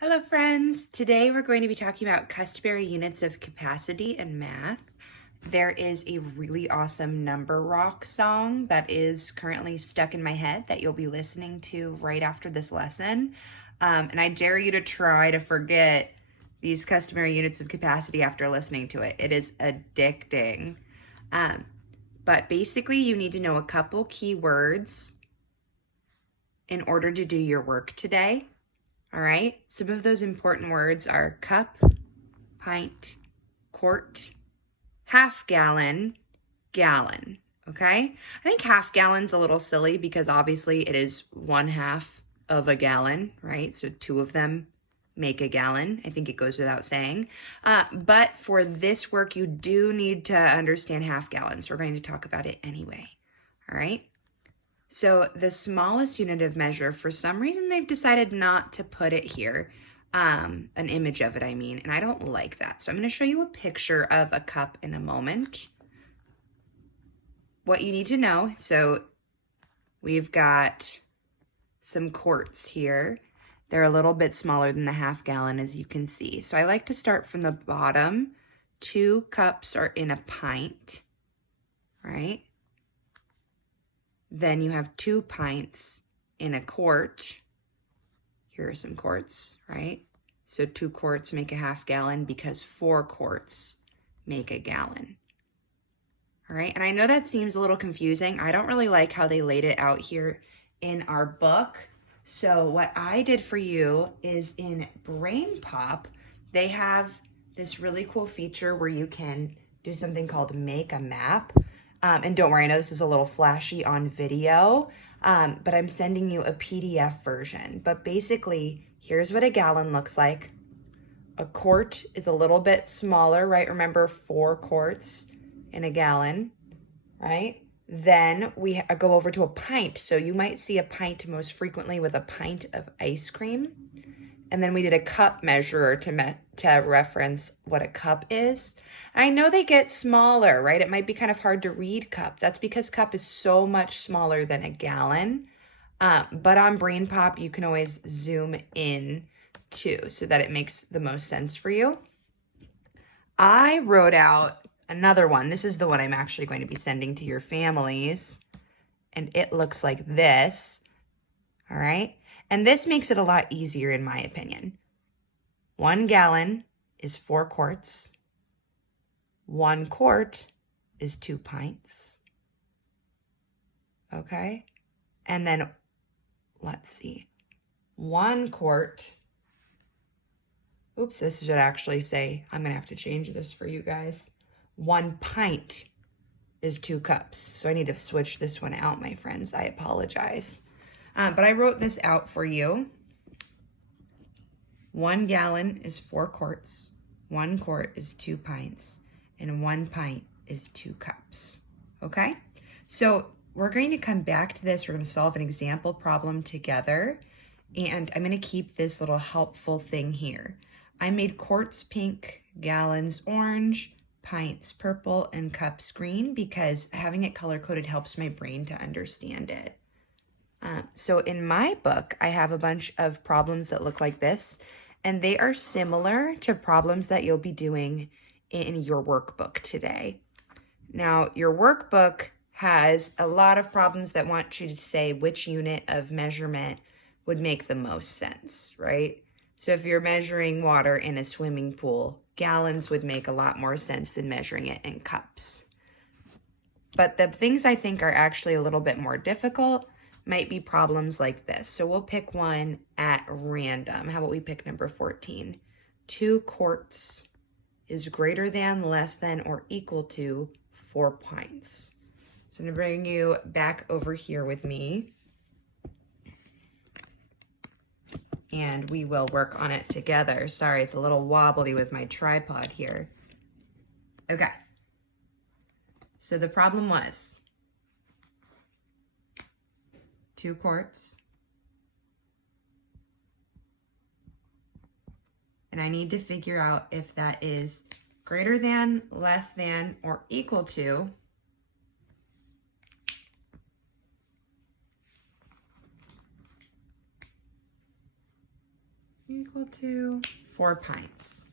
Hello friends! Today we're going to be talking about customary units of capacity in math. There is a really awesome number rock song that is currently stuck in my head that you'll be listening to right after this lesson. And I dare you to try to forget these customary units of capacity after listening to it. It is addicting. But basically you need to know a couple key words in order to do your work today. All right, some of those important words are cup, pint, quart, half gallon, gallon, okay? I think half gallon's a little silly because obviously it is 1/2 of a gallon, right? So 2 of them make a gallon. I think it goes without saying. But for this work, you do need to understand half gallons. We're going to talk about it anyway, all right? So the smallest unit of measure, for some reason they've decided not to put it here, an image of it, I mean, and I don't like that. So I'm going to show you a picture of a cup in a moment. What you need to know, so we've got some quarts here. They're a little bit smaller than the half gallon, as you can see. So I like to start from the bottom. 2 cups are in a pint, right? Then you have 2 pints in a quart. Here are some quarts, right? So 2 quarts make a half gallon because 4 quarts make a gallon. All right, and I know that seems a little confusing. I don't really like how they laid it out here in our book. So what I did for you is in Brain Pop, they have this really cool feature where you can do something called make a map. And don't worry, I know this is a little flashy on video, but I'm sending you a PDF version. But basically, here's what a gallon looks like. A quart is a little bit smaller, right? Remember, 4 quarts in a gallon, right? Then we go over to a pint. So you might see a pint most frequently with a pint of ice cream. And then we did a cup measurer to reference what a cup is. I know they get smaller, right? It might be kind of hard to read cup. That's because cup is so much smaller than a gallon. But on Brain Pop, you can always zoom in too so that it makes the most sense for you. I wrote out another one. This is the one I'm actually going to be sending to your families. And it looks like this, all right? And this makes it a lot easier in my opinion. 1 gallon is 4 quarts. 1 quart is 2 pints. Okay? And then, let's see, 1 quart, oops, this should actually say, I'm gonna have to change this for you guys. 1 pint is 2 cups. So I need to switch this one out, my friends. I apologize. But I wrote this out for you. 1 gallon is 4 quarts. 1 quart is 2 pints. And 1 pint is 2 cups. Okay? So we're going to come back to this. We're going to solve an example problem together. And I'm going to keep this little helpful thing here. I made quarts pink, gallons orange, pints purple, and cups green because having it color-coded helps my brain to understand it. So in my book, I have a bunch of problems that look like this, and they are similar to problems that you'll be doing in your workbook today. Now, your workbook has a lot of problems that want you to say which unit of measurement would make the most sense, right? So if you're measuring water in a swimming pool, gallons would make a lot more sense than measuring it in cups. But the things I think are actually a little bit more difficult might be problems like this. So we'll pick one at random. How about we pick number 14? 2 quarts is greater than, less than, or equal to 4 pints. So I'm gonna bring you back over here with me. And we will work on it together. Sorry, it's a little wobbly with my tripod here. Okay. So the problem was 2 quarts. And I need to figure out if that is greater than, less than, or equal to equal to 4 pints.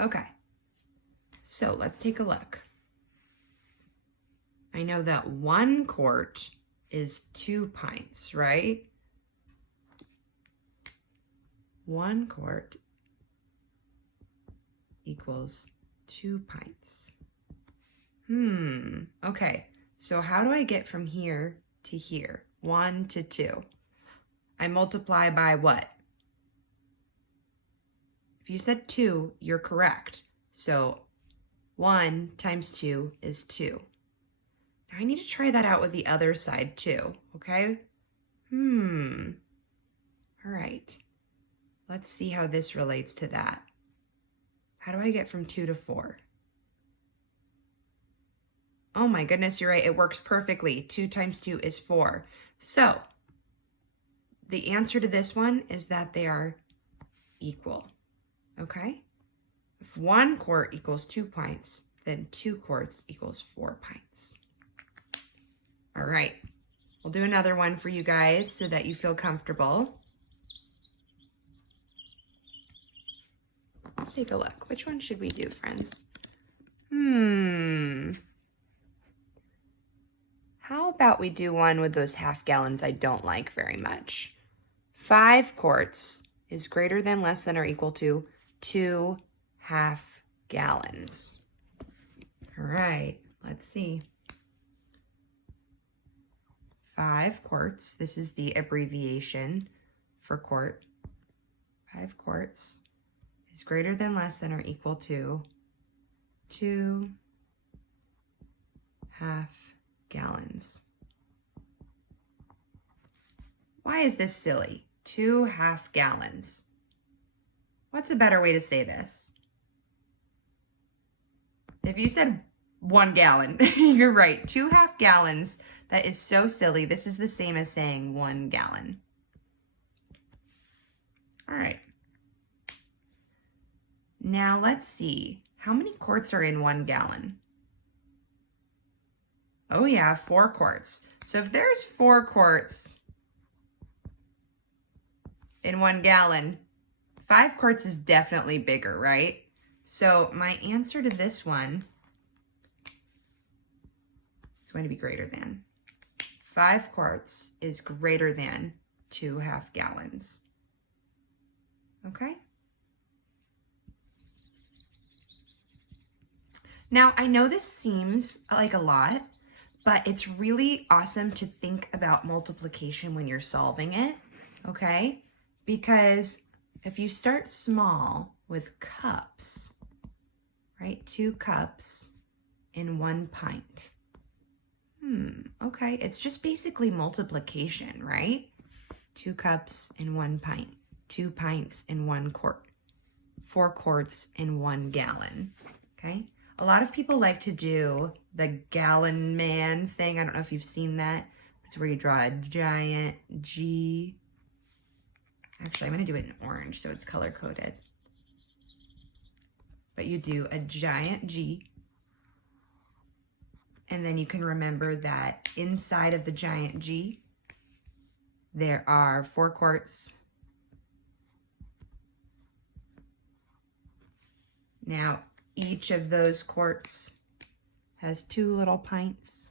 Okay, so let's take a look. I know that 1 quart is 2 pints, right? 1 quart equals 2 pints. Okay, so how do I get from here to here? 1 to 2. I multiply by what? If you said 2, you're correct. So 1 times 2 is 2. Now I need to try that out with the other side too, okay? All right. Let's see how this relates to that. How do I get from 2 to 4? Oh my goodness, you're right. It works perfectly. 2 times 2 is 4. So the answer to this one is that they are equal, okay? If 1 quart equals 2 pints, then 2 quarts equals 4 pints. All right, we'll do another one for you guys so that you feel comfortable. Let's take a look. Which one should we do, friends? How about we do one with those half gallons I don't like very much? 5 quarts is greater than, less than, or equal to 2 half gallons. All right, let's see. 5 quarts, this is the abbreviation for quart. 5 quarts is greater than, less than, or equal to 2 half gallons. Why is this silly? 2 half gallons. What's a better way to say this? If you said 1 gallon, you're right. 2 half gallons. That is so silly. This is the same as saying 1 gallon. All right. Now let's see. How many quarts are in 1 gallon? Oh yeah, 4 quarts. So if there's 4 quarts in 1 gallon, 5 quarts is definitely bigger, right? So my answer to this one is going to be greater than. 5 quarts is greater than 2 half gallons. Okay? Now, I know this seems like a lot, but it's really awesome to think about multiplication when you're solving it, okay? Because if you start small with cups, right? 2 cups in 1 pint. Okay, it's just basically multiplication, right? 2 cups in 1 pint, 2 pints in 1 quart, 4 quarts in 1 gallon, okay? A lot of people like to do the gallon man thing. I don't know if you've seen that. It's where you draw a giant G. Actually, I'm gonna do it in orange so it's color coded. But you do a giant G. And then you can remember that inside of the giant G, there are 4 quarts. Now, each of those quarts has 2 little pints.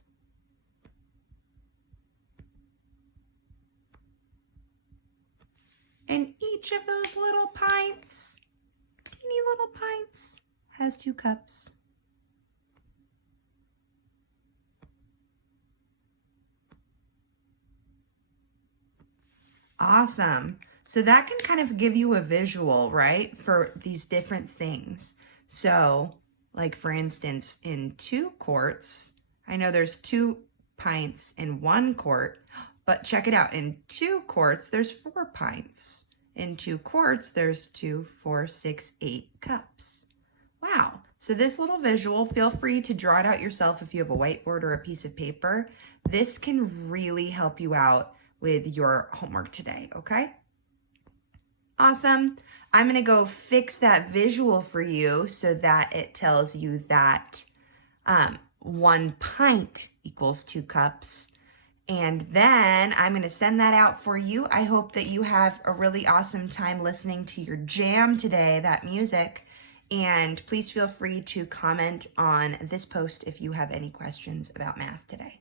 And each of those little pints, teeny little pints, has 2 cups. Awesome. So that can kind of give you a visual, right, for these different things. So, like for instance, in 2 quarts, I know there's 2 pints in 1 quart, but check it out. In 2 quarts, there's 4 pints. In 2 quarts, there's 2, 4, 6, 8 cups. Wow. So this little visual, feel free to draw it out yourself if you have a whiteboard or a piece of paper. This can really help you out with your homework today, okay? Awesome. I'm gonna go fix that visual for you so that it tells you that 1 pint equals 2 cups. And then I'm going to send that out for you. I hope that you have a really awesome time listening to your jam today, that music. And please feel free to comment on this post if you have any questions about math today.